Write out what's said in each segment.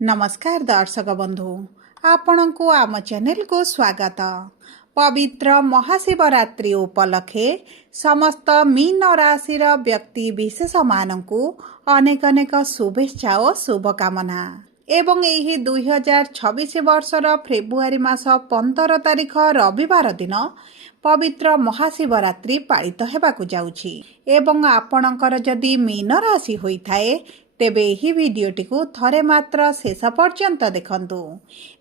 नमस्कार दर्शक बंधु आपण को आम चैनल को स्वागत। पवित्र महाशिवरात्रि उपलक्षे समस्त मीन राशि व्यक्ति विशेष मानू अनेक अनेक शुभेच्छा और शुभकामना एवं यही 2026 वर्षर फेब्रुआरी मास 15 तारिख रविवार दिन पवित्र महाशिवरात्रि पालित हेबाकु जाउछि एवं आपणकर जदि मीन राशि होइथाए तेबे ही भिडियोटी को थरे मात्र शेष पर्यंत देखंतु।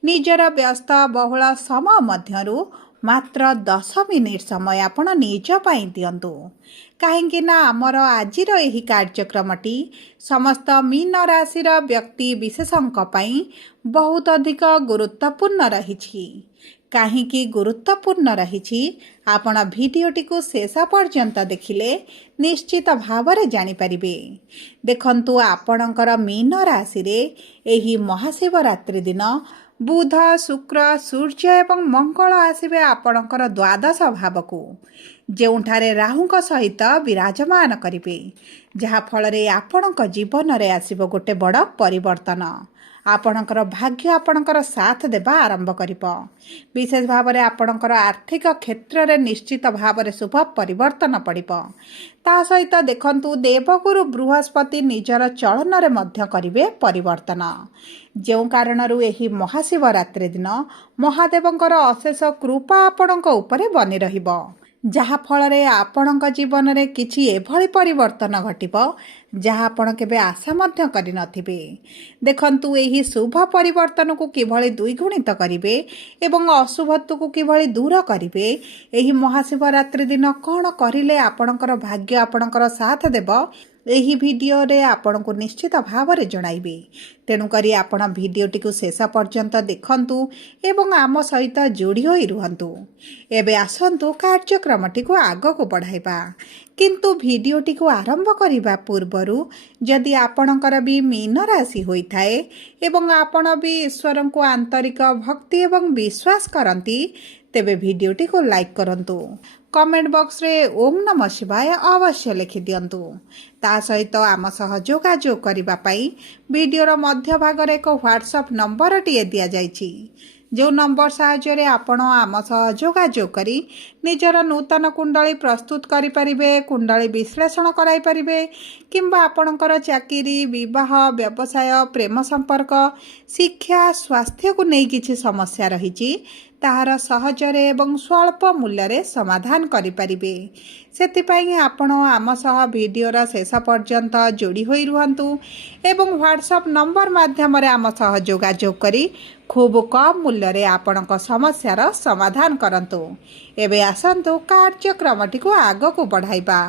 निजर व्यस्त बहुल समय मध्यरु मात्र 10 मिनिट समय आपण निज पाई दियंतु काहेकि ना आमर आजिर एही कार्यक्रमटी समस्त मीन राशिर व्यक्ति विशेषंक पाई बहुत अधिक गुरुत्वपूर्ण रहिछि। काहीकि गुरुत्वपूर्ण रहिछि आपण भिडियोटी को शेष पर्यंत देखिले निश्चित भावरे जानि परिबे। देखंतु आपणकर मीन राशि रे एही महाशिवरात्रि दिन बुध शुक्र सूर्य एवं मंगल आसिबे आपणकर द्वादश भावकु जेउठारे राहुंक सहित विराजमान करिबे जहा फल रे आपणक जीवन रे आसिबो गोटे बड़ परिवर्तन। आपणकर भाग्य आपणकर साथ देबा आरंभ करिबो। विशेष भाव में आपणकर आर्थिक क्षेत्र रे निश्चित भाव में शुभ परिवर्तन पड़िबो। ता सहित देखंतु देवगुरु बृहस्पति निजर चलन रे मध्य करिवे परिवर्तन जो कारणरू एही महाशिवरात्रि दिन महादेवंकर अशेष कृपा आपणक उपरे बनी रहिबो जहा फल रे आपणक जीवन रे किछि एभली परिवर्तन घटिबो जहा आपण केबे आशा मध्य करि नथिबे। देखंतु एही शुभ परिवर्तन को किभली द्विगुणित करिवे एवं अशुभत्व को किभली दूर करिवे एही महाशिवरात्रि दिन कोन करिले आपणकर भाग्य आपणकर साथ देबो एही वीडियो रे आपण को निश्चित भाव में जणाइबे। तेणु करी आपण वीडियोटी को शेष पर्यंत देखंतु एवं आम सहित जोड़ी होई रुहंतु। एबे आसंतु कार्यक्रमटी को आग को बढ़ाइबा किंतु वीडियोटी को आरंभ करिबा पूर्वरु जदि आपणकर भी मीन राशि होइथाए एवं आपण भी ईश्वर को आंतरिक भक्ति एवं विश्वास करंती तेबे वीडियोटी को लाइक करंतु। कमेंट बॉक्स रे ओम नमः शिवाय अवश्य लिखि दियंतु। ता सहित आम सह जोगाजोग करिबा पई वीडियोर मध्य भाग रे एक व्हाट्सएप नंबर टिए दिया जाइछि जो नंबर साहाय्य आपण आम सह जोगाजोग करी निजर नूतन कुंडली प्रस्तुत करि परिबे कुंडली विश्लेषण कराई परिबे किंबा आपणकर चाकरी विवाह व्यवसाय प्रेम संपर्क शिक्षा स्वास्थ्य को नहीं किछि समस्या रहिछि ताहार सहजरे एवं स्वल्प मूल्य रे समाधान करि परिबे। सेतिपई आपण आम सह वीडियोर शेष पर्यंत जोड़ी होई रुहंतु एवं व्हाट्सएप नंबर माध्यम रे आम सह जोगाजोग करी खूब कम मूल्य रे आपणक समस्यार समाधान करंतु। एबे आसंतु कार्यक्रमटी को आग को बढ़ाइबा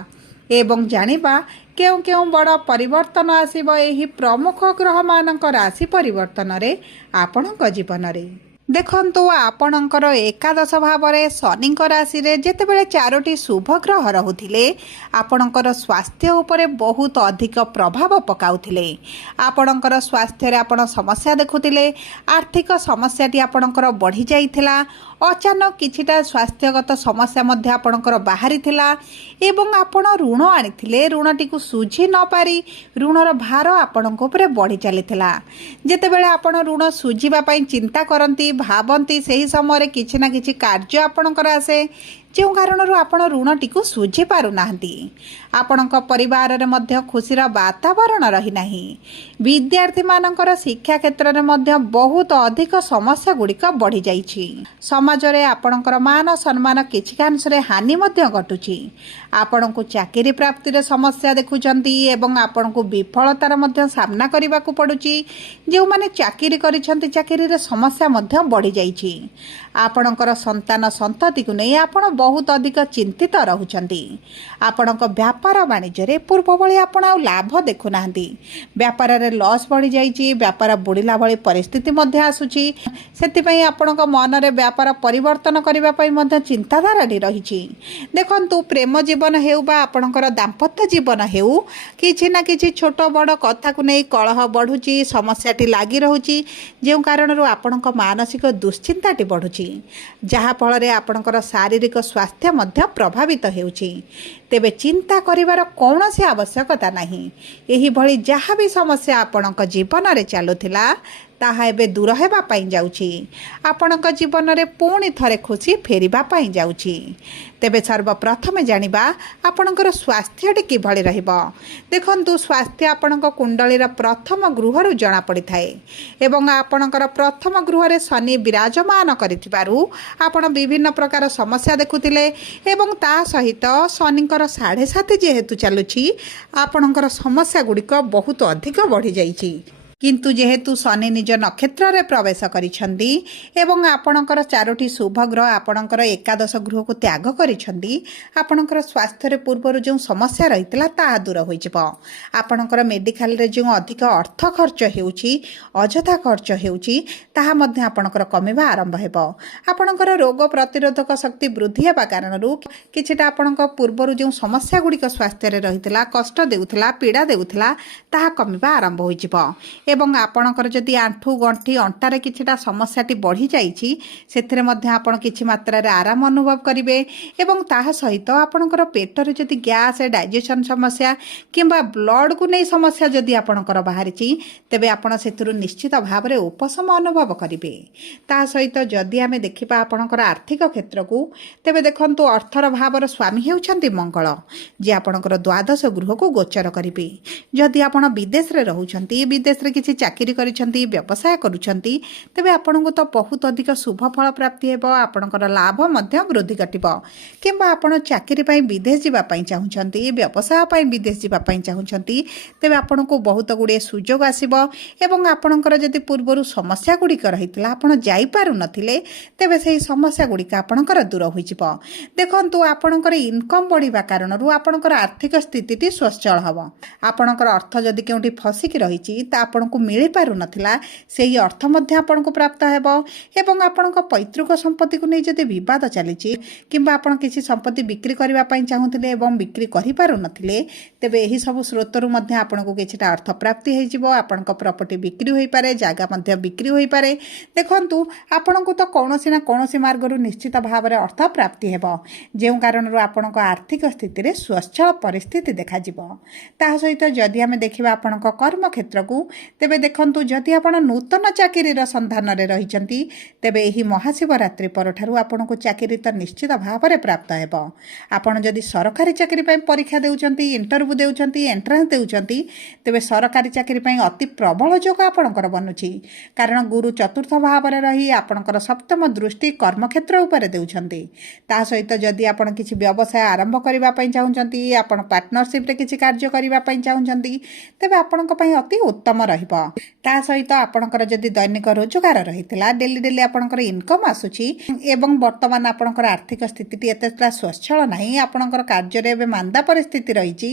एवं जानिबा केउ केउ बड़ परिवर्तन आसीबो एही प्रमुख ग्रह मानक राशि परिवर्तन रे आपणक जीवन रे। देखंतु आपणकर एकादश भाव में शनि राशि रे जेतेबेले 4टी शुभ ग्रह रहुथिले आपणकर स्वास्थ्य उपरे बहुत अधिक प्रभाव पकाउथिले। आपणकर स्वास्थ्य रे आपण समस्या देखुथिले आर्थिक समस्याटी आपणकर बढ़ी जाइथिला अचानक किछिटा स्वास्थ्यगत समस्या मध्य आपणकर बाहरी थिला एवं आपण ऋण आनिथिले ऋणटी को सुझी न पारी ऋणर भार आपणक उपरे बढ़ी चलीथिला। जेतेबेले आपण ऋण सुझीबा पई चिंता करंती भावंती सही समय किछि ना किछि कार्य आपणकर आसे जो कारण आपण ऋणटी को सुझी पारु नाहंती। आपणक परिवार रे मध्य खुशीर वातावरण रही नाही। विद्यार्थी मानकर शिक्षा क्षेत्र रे मध्य बहुत अधिक समस्या गुड़िक बढ़ी जाइछि। समाज रे आपणकर मान सम्मान किछि कांश रे हानि मध्य घटुछि। आपण को चाकरी प्राप्ति रे समस्या देखुचंती एवं आपण को विफलतार मध्य सामना करबा को पडुछि। जो माने चाकरी करिसंती चाकरी रे समस्या मध्य बढ़ी जाइछि। आपणकर संतान संतति को नै आपण बहुत अधिक चिंतित रहुचंती। आपणक व्यापार वाणिज्य रे पूर्व भली आपण लाभ देखु नाहंती। व्यापार रे लॉस बढ़ी जाइछि व्यापार बुड़ीला भली परिस्थिति मध्य आसुछि। सेति पई आपणक मन रे व्यापार परिवर्तन करिबा पई मध्य चिंताधाराडी रहिछि। देखंतु प्रेम जीवन हेउ बा आपणकर दाम्पत्य जीवन हेउ किछि ना किछि छोट बड़ कथा को नै कलह बढ़ुछि समस्याटी लागि रहुछि जे कारणरू आपणक मानसिक दुश्चिंताटी बढ़ुछि जहा फल रे आपणकर शारीरिक स्वास्थ्य मध्य प्रभावित हेउछि। तेबे चिंता करिवार कौनसी आवश्यकता नहीं। एही भली जहाँ भी समस्या आपणक जीवन रे चालुथिला ତାହା ଏବେ ଦୂର ହେବା ପାଇଁ ଯାଉଛି। ଆପଣଙ୍କ ଜୀବନରେ ପୁଣି ଥରେ ଖୁସି ଫେରିବା ପାଇଁ ଯାଉଛି। ତେବେ ସର୍ବପ୍ରଥମେ ଜାଣିବା ଆପଣଙ୍କର ସ୍ୱାସ୍ଥ୍ୟଟି କିଭଳି ରହିବ। ଦେଖନ୍ତୁ, ସ୍ୱାସ୍ଥ୍ୟ ଆପଣଙ୍କ କୁଣ୍ଡଳୀର ପ୍ରଥମ ଗୃହରୁ ଜଣାପଡ଼ିଥାଏ ଏବଂ ଆପଣଙ୍କର ପ୍ରଥମ ଗୃହରେ ଶନି ବିରାଜମାନ କରିଥିବାରୁ ଆପଣ ବିଭିନ୍ନ ପ୍ରକାର ସମସ୍ୟା ଦେଖୁଥିଲେ ଏବଂ ତା ସହିତ ଶନିଙ୍କର 7.5 ଯେହେତୁ ଚାଲୁଛି, ଆପଣଙ୍କର ସମସ୍ୟା ଗୁଡ଼ିକ ବହୁତ ଅଧିକ ବଢ଼ିଯାଇଛି। କିନ୍ତୁ ଯେହେତୁ ଶନି ନିଜ ନକ୍ଷତ୍ରରେ ପ୍ରବେଶ କରିଛନ୍ତି ଏବଂ ଆପଣଙ୍କର 4ଟି ଶୁଭ ଗ୍ରହ ଆପଣଙ୍କର ଏକାଦଶ ଗୃହକୁ ତ୍ୟାଗ କରିଛନ୍ତି, ଆପଣଙ୍କର ସ୍ୱାସ୍ଥ୍ୟରେ ପୂର୍ବରୁ ଯେଉଁ ସମସ୍ୟା ରହିଥିଲା ତାହା ଦୂର ହୋଇଯିବ। ଆପଣଙ୍କର ମେଡ଼ିକାଲରେ ଯେଉଁ ଅଧିକ ଅର୍ଥ ଖର୍ଚ୍ଚ ହେଉଛି, ଅଯଥା ଖର୍ଚ୍ଚ ହେଉଛି, ତାହା ମଧ୍ୟ ଆପଣଙ୍କର କମିବା ଆରମ୍ଭ ହେବ। ଆପଣଙ୍କର ରୋଗ ପ୍ରତିରୋଧକ ଶକ୍ତି ବୃଦ୍ଧି ହେବା କାରଣରୁ କିଛିଟା ଆପଣଙ୍କ ପୂର୍ବରୁ ଯେଉଁ ସମସ୍ୟା ଗୁଡ଼ିକ ସ୍ୱାସ୍ଥ୍ୟରେ ରହିଥିଲା, କଷ୍ଟ ଦେଉଥିଲା, ପୀଡ଼ା ଦେଉଥିଲା, ତାହା କମିବା ଆରମ୍ଭ ହୋଇଯିବ। ଏବଂ ଆପଣଙ୍କର ଯଦି ଆଣ୍ଠୁ ଗଣ୍ଠି ଅଣ୍ଟାରେ କିଛିଟା ସମସ୍ୟାଟି ବଢ଼ିଯାଇଛି, ସେଥିରେ ମଧ୍ୟ ଆପଣ କିଛି ମାତ୍ରାରେ ଆରାମ ଅନୁଭବ କରିବେ ଏବଂ ତାହା ସହିତ ଆପଣଙ୍କର ପେଟରେ ଯଦି ଗ୍ୟାସ୍, ଡାଇଜେସନ୍ ସମସ୍ୟା କିମ୍ବା ବ୍ଲଡ଼କୁ ନେଇ ସମସ୍ୟା ଯଦି ଆପଣଙ୍କର ବାହାରିଛି, ତେବେ ଆପଣ ସେଥିରୁ ନିଶ୍ଚିତ ଭାବରେ ଉପଶମ ଅନୁଭବ କରିବେ। ତା ସହିତ ଯଦି ଆମେ ଦେଖିବା ଆପଣଙ୍କର ଆର୍ଥିକ କ୍ଷେତ୍ରକୁ, ତେବେ ଦେଖନ୍ତୁ, ଅର୍ଥର ଭାବର ସ୍ୱାମୀ ହେଉଛନ୍ତି ମଙ୍ଗଳ, ଯିଏ ଆପଣଙ୍କର ଦ୍ୱାଦଶ ଗୃହକୁ ଗୋଚର କରିବେ। ଯଦି ଆପଣ ବିଦେଶରେ ରହୁଛନ୍ତି, ବିଦେଶରେ କିଛି ଚାକିରି କରିଛନ୍ତି, ବ୍ୟବସାୟ କରୁଛନ୍ତି, ତେବେ ଆପଣଙ୍କୁ ତ ବହୁତ ଅଧିକ ଶୁଭ ଫଳ ପ୍ରାପ୍ତି ହେବ। ଆପଣଙ୍କର ଲାଭ ମଧ୍ୟ ବୃଦ୍ଧି ଘଟିବ। କିମ୍ବା ଆପଣ ଚାକିରି ପାଇଁ ବିଦେଶ ଯିବା ପାଇଁ ଚାହୁଁଛନ୍ତି, ବ୍ୟବସାୟ ପାଇଁ ବିଦେଶ ଯିବା ପାଇଁ ଚାହୁଁଛନ୍ତି, ତେବେ ଆପଣଙ୍କୁ ବହୁତ ଗୁଡ଼ିଏ ସୁଯୋଗ ଆସିବ ଏବଂ ଆପଣଙ୍କର ଯଦି ପୂର୍ବରୁ ସମସ୍ୟା ଗୁଡ଼ିକ ରହିଥିଲା, ଆପଣ ଯାଇପାରୁନଥିଲେ, ତେବେ ସେହି ସମସ୍ୟା ଗୁଡ଼ିକ ଆପଣଙ୍କର ଦୂର ହୋଇଯିବ। ଦେଖନ୍ତୁ, ଆପଣଙ୍କର ଇନକମ୍ ବଢ଼ିବା କାରଣରୁ ଆପଣଙ୍କର ଆର୍ଥିକ ସ୍ଥିତିଟି ସ୍ୱଚ୍ଛଳ ହେବ। ଆପଣଙ୍କର ଅର୍ଥ ଯଦି କେଉଁଠି ଫସିକି ରହିଛି, ତା ଆପଣଙ୍କୁ ମିଳିପାରୁନଥିଲା, ସେହି ଅର୍ଥ ମଧ୍ୟ ଆପଣଙ୍କୁ ପ୍ରାପ୍ତ ହେବ ଏବଂ ଆପଣଙ୍କ ପୈତୃକ ସମ୍ପତ୍ତିକୁ ନେଇ ଯଦି ବିବାଦ ଚାଲିଛି କିମ୍ବା ଆପଣ କିଛି ସମ୍ପତ୍ତି ବିକ୍ରି କରିବା ପାଇଁ ଚାହୁଁଥିଲେ ଏବଂ ବିକ୍ରି କରିପାରୁନଥିଲେ, ତେବେ ଏହି ସବୁ ସ୍ରୋତରୁ ମଧ୍ୟ ଆପଣଙ୍କୁ କିଛିଟା ଅର୍ଥ ପ୍ରାପ୍ତି ହୋଇଯିବ। ଆପଣଙ୍କ ପ୍ରପର୍ଟି ବିକ୍ରି ହୋଇପାରେ, ଜାଗା ମଧ୍ୟ ବିକ୍ରି ହୋଇପାରେ। ଦେଖନ୍ତୁ, ଆପଣଙ୍କୁ ତ କୌଣସି ନା କୌଣସି ମାର୍ଗରୁ ନିଶ୍ଚିତ ଭାବରେ ଅର୍ଥ ପ୍ରାପ୍ତି ହେବ, ଯେଉଁ କାରଣରୁ ଆପଣଙ୍କ ଆର୍ଥିକ ସ୍ଥିତିରେ ସ୍ୱଚ୍ଛଳ ପରିସ୍ଥିତି ଦେଖାଯିବ। ତାହା ସହିତ ଯଦି ଆମେ ଦେଖିବା ଆପଣଙ୍କ କର୍ମକ୍ଷେତ୍ରକୁ, ତେବେ ଦେଖନ୍ତୁ, ଯଦି ଆପଣ ନୂତନ ଚାକିରିର ସନ୍ଧାନରେ ରହିଛନ୍ତି, ତେବେ ଏହି ମହାଶିବରାତ୍ରି ପରଠାରୁ ଆପଣଙ୍କୁ ଚାକିରି ତ ନିଶ୍ଚିତ ଭାବରେ ପ୍ରାପ୍ତ ହେବ। ଆପଣ ଯଦି ସରକାରୀ ଚାକିରି ପାଇଁ ପରୀକ୍ଷା ଦେଉଛନ୍ତି, ଇଣ୍ଟରଭ୍ୟୁ ଦେଉଛନ୍ତି, ଏଣ୍ଟ୍ରାନ୍ସ ଦେଉଛନ୍ତି, ତେବେ ସରକାରୀ ଚାକିରି ପାଇଁ ଅତି ପ୍ରବଳ ଯୋଗ ଆପଣଙ୍କର ବନୁଛି। କାରଣ ଗୁରୁ 4ର୍ଥ ଭାବରେ ରହି ଆପଣଙ୍କର 7ମ ଦୃଷ୍ଟି କର୍ମକ୍ଷେତ୍ର ଉପରେ ଦେଉଛନ୍ତି। ତା ସହିତ ଯଦି ଆପଣ କିଛି ବ୍ୟବସାୟ ଆରମ୍ଭ କରିବା ପାଇଁ ଚାହୁଁଛନ୍ତି, ଆପଣ ପାର୍ଟନରସିପ୍ରେ କିଛି କାର୍ଯ୍ୟ କରିବା ପାଇଁ ଚାହୁଁଛନ୍ତି, ତେବେ ଆପଣଙ୍କ ପାଇଁ ଅତି ଉତ୍ତମ ରହିବ। ତା ସହିତ ଆପଣଙ୍କର ଯଦି ଦୈନିକ ରୋଜଗାର ରହିଥିଲା, ଡେଲି ଆପଣଙ୍କର ଇନକମ୍ ଆସୁଛି ଏବଂ ବର୍ତ୍ତମାନ ଆପଣଙ୍କର ଆର୍ଥିକ ସ୍ଥିତିଟି ଏତେଟା ସ୍ୱଚ୍ଛଳ ନାହିଁ, ଆପଣଙ୍କର କାର୍ଯ୍ୟରେ ଏବେ ମାନ୍ଦା ପରିସ୍ଥିତି ରହିଛି,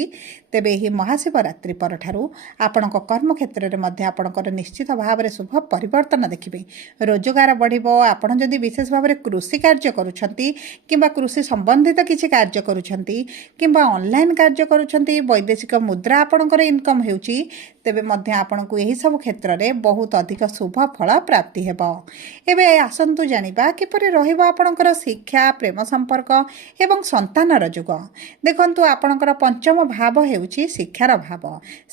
ତେବେ ଏହି ମହାଶିବରାତ୍ରି ପରଠାରୁ ଆପଣଙ୍କ କର୍ମକ୍ଷେତ୍ରରେ ମଧ୍ୟ ଆପଣଙ୍କର ନିଶ୍ଚିତ ଭାବରେ ଶୁଭ ପରିବର୍ତ୍ତନ ଦେଖିବେ। ରୋଜଗାର ବଢ଼ିବ। ଆପଣ ଯଦି ବିଶେଷ ଭାବରେ କୃଷି କାର୍ଯ୍ୟ କରୁଛନ୍ତି କିମ୍ବା କୃଷି ସମ୍ବନ୍ଧିତ କିଛି କାର୍ଯ୍ୟ କରୁଛନ୍ତି କିମ୍ବା ଅନଲାଇନ୍ କାର୍ଯ୍ୟ କରୁଛନ୍ତି, ବୈଦେଶିକ ମୁଦ୍ରା ଆପଣଙ୍କର ଇନକମ୍ ହେଉଛି, ତେବେ ମଧ୍ୟ ଆପଣଙ୍କୁ ଏହିସବୁ କ୍ଷେତ୍ରରେ ବହୁତ ଅଧିକ ଶୁଭ ଫଳ ପ୍ରାପ୍ତି ହେବ। ଏବେ ଆସନ୍ତୁ ଜାଣିବା କିପରି ରହିବ ଆପଣଙ୍କର ଶିକ୍ଷା, ପ୍ରେମ ସମ୍ପର୍କ ଏବଂ ସନ୍ତାନର ଯୁଗ। ଦେଖନ୍ତୁ, ଆପଣଙ୍କର 5ମ ଭାବ ହେଉଛି ଶିକ୍ଷାର ଭାବ।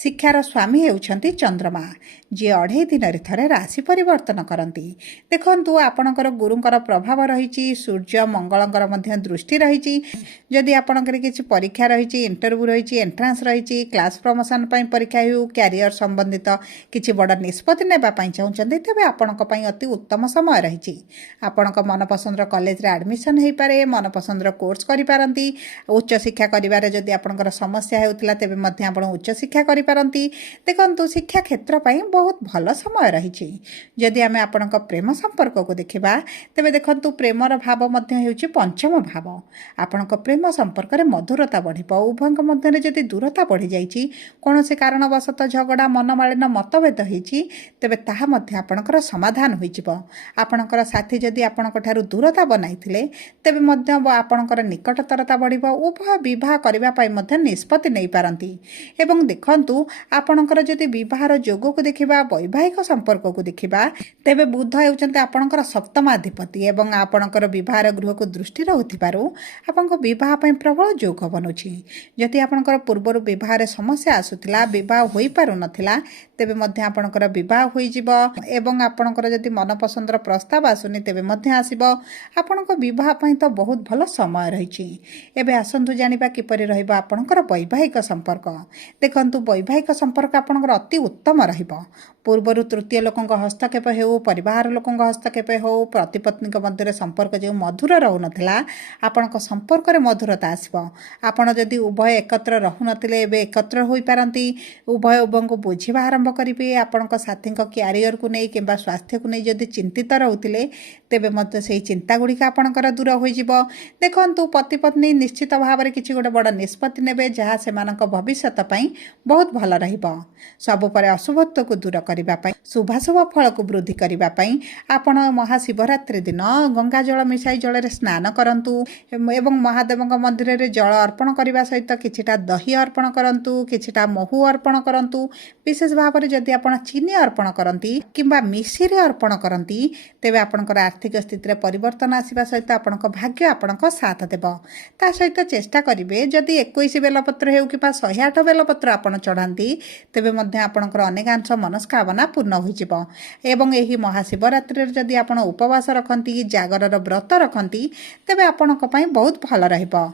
ଶିକ୍ଷାର ସ୍ୱାମୀ ହେଉଛନ୍ତି ଚନ୍ଦ୍ରମା, ଯିଏ 2.5 ଦିନରେ ଥରେ ରାଶି ପରିବର୍ତ୍ତନ କରନ୍ତି। ଦେଖନ୍ତୁ, ଆପଣଙ୍କର ଗୁରୁଙ୍କର ପ୍ରଭାବ ରହିଛି, ସୂର୍ଯ୍ୟ ମଙ୍ଗଳଙ୍କର ମଧ୍ୟ ଦୃଷ୍ଟି ରହିଛି। ଯଦି ଆପଣଙ୍କର କିଛି ପରୀକ୍ଷା ରହିଛି, ଇଣ୍ଟରଭ୍ୟୁ ରହିଛି, ଏଣ୍ଟ୍ରାନ୍ସ ରହିଛି, କ୍ଲାସ୍ ପ୍ରମୋସନ୍ ପାଇଁ ପରୀକ୍ଷା ହେଉ, କ୍ୟାରିୟର ସମ୍ବନ୍ଧିତ କିଛି ବଡ଼ ନିଷ୍ପତ୍ତି ନେବା ପାଇଁ ଚାହୁଁଛନ୍ତି, ତେବେ ଆପଣଙ୍କ ପାଇଁ ଅତି ଉତ୍ତମ ସମୟ ରହିଛି। ଆପଣଙ୍କ ମନପସନ୍ଦର କଲେଜରେ ଆଡ଼ମିସନ୍ ହୋଇପାରେ, ମନପସନ୍ଦର କୋର୍ସ କରିପାରନ୍ତି। ଉଚ୍ଚଶିକ୍ଷା କରିବାରେ ଯଦି ଆପଣଙ୍କର ସମସ୍ୟା ହେଉଥିଲା, ତେବେ ମଧ୍ୟ ଆପଣ ଉଚ୍ଚଶିକ୍ଷା କରିପାରନ୍ତି। ଦେଖନ୍ତୁ, ଶିକ୍ଷା କ୍ଷେତ୍ର ପାଇଁ ବହୁତ ଭଲ ସମୟ ରହିଛି। ଯଦି ଆମେ ଆପଣଙ୍କ ପ୍ରେମ ସମ୍ପର୍କକୁ ଦେଖିବା, ତେବେ ଦେଖନ୍ତୁ, ପ୍ରେମର ଭାବ ମଧ୍ୟ ହେଉଛି 5ମ ଭାବ। ଆପଣଙ୍କ ପ୍ରେମ ସମ୍ପର୍କରେ ମଧୁରତା ବଢ଼ିବ। ଉଭୟଙ୍କ ମଧ୍ୟରେ ଯଦି ଦୂରତା ବଢ଼ିଯାଇଛି, କୌଣସି କାରଣବଶତଃ ଝଗଡ଼ା, ମନମାଳିନ, ମତଭେଦ ହୋଇଛି, ତେବେ ତାହା ମଧ୍ୟ ଆପଣଙ୍କର ସମାଧାନ ହୋଇଯିବ। ଆପଣଙ୍କର ସାଥୀ ଯଦି ଆପଣଙ୍କ ଠାରୁ ଦୂରତା ବନାଇଥିଲେ, ତେବେ ମଧ୍ୟ ଆପଣଙ୍କର ନିକଟତରତା ବଢ଼ିବ। ଉଭୟ ବିବାହ କରିବା ପାଇଁ ମଧ୍ୟ ନିଷ୍ପତ୍ତି ନେଇପାରନ୍ତି। ଏବଂ ଦେଖନ୍ତୁ, ଆପଣଙ୍କର ଯଦି ବିବାହର ଯୋଗକୁ ଦେଖିବା, ବୈବାହିକ ସମ୍ପର୍କକୁ ଦେଖିବା, ତେବେ ବୁଧ ହେଉଛନ୍ତି ଆପଣଙ୍କର 7ମାଧିପତି ଏବଂ ଆପଣଙ୍କର ବିବାହର ଗୃହକୁ ଦୃଷ୍ଟି ରହୁଥିବାରୁ ଆପଣଙ୍କ ବିବାହ ପାଇଁ ପ୍ରବଳ ଯୋଗ ବନୁଛି। ଯଦି ଆପଣଙ୍କର ପୂର୍ବରୁ ବିବାହରେ ସମସ୍ୟା ଆସୁଥିଲା, ବିବାହ ହୋଇପାରୁନଥିଲା, तेबे मध्य आपणकर विवाह होइजिबो एवं आपणकर जदि मनपसंदर प्रस्ताव आसुनी तेबे मध्य आसिबो आपणको विवाह पई तो बहुत भल समय रहिछि। एबे आसंतु जानिबा किपरि रहिबो आपणकर वैवाहिक संपर्क। देखंतु वैवाहिक संपर्क आपणकर अति उत्तम रहिबो। पूर्वरु तृतीय लोकंक हस्तक्षेप हेउ परिवार लोकंक हस्तक्षेप हेउ पति पत्नीक मध्य संपर्क जो मधुर रहु नथिला आपणक संपर्क रे मधुरता आसिबो। आपण जदि उभय एकत्र रहु नथिले एबे एकत्र होई पारंती उभय उभयंको बुझिबा आरंभ करिबे। आपणक साथीक क्यारियर को नै किंबा स्वास्थ्य को नै जदि चिंतित रहउथिले तेबे मध्य सेही चिंता गुड़िका आपणकर दूर होई जिवो। देखंतु पति पत्नी निश्चित भाव में किछि गोटे बड़ निष्पत्ति नेबे जहाँ सेमानक भविष्यत पई बहुत भल रहिबो। सब परे अशुभत्व को दूर करिबा पई शुभाशुभ फल को वृद्धि करिबा पई आपण महाशिवरात्रि दिन गंगा जल मिसाई जल रे स्नान करंतु एवं महादेवଙ୍କ मंदिर रे जल अर्पण करिबा सहित किछिटा दही अर्पण करंतु किछिटा महू अर्पण करंतु। विशेष भाव में जदि आपण चीनी अर्पण करंती किंबा मिश्री अर्पण करंती तेबे आपणकर आर्थिक स्थिति रे परिवर्तन आसीबा सहित आपणक भाग्य आपणक साथ देबो। ता सहित चेष्टा करिवे जदि 21 बेलपत्र हेउ किबा 108 बेलपत्र आपण चढ़ांती तेबे मध्य आपणकर अनेकांश मनस्कामना पूर्ण होइजिबो। एवं एही महाशिवरात्रि रे जदि आपण उपवास रखंती जागरर व्रत रखंती तेबे आपणक पई बहुत भल रहिबो।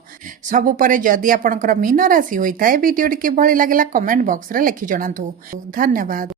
सबु परे जदि आपणकर मीन राशि होइताय वीडियोटी किभଳି लागला कमेंट बॉक्स रे लिखि जणांतु। धन्यवाद।